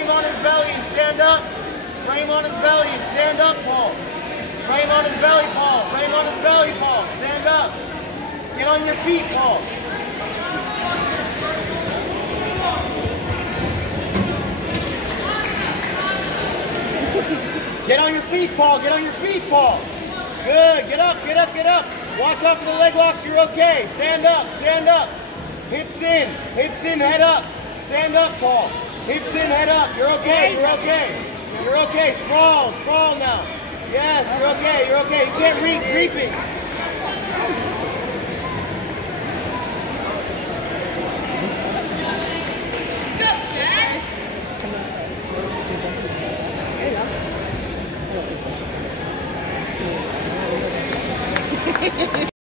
Frame on his belly and stand up. Frame on his belly and stand up, Paul. Frame on his belly, Paul. Frame on his belly, Paul. Stand up. Get on your feet, Paul. Get on your feet, Paul. Get on your feet, Paul. Good. Get up, get up, get up. Watch out for the leg locks. You're okay. Stand up, stand up. Hips in, head up. Stand up, Paul. Hips in, head up. You're okay, you're okay. You're okay. Sprawl, sprawl now. Yes, you're okay, you're okay. You can't reap, reaping.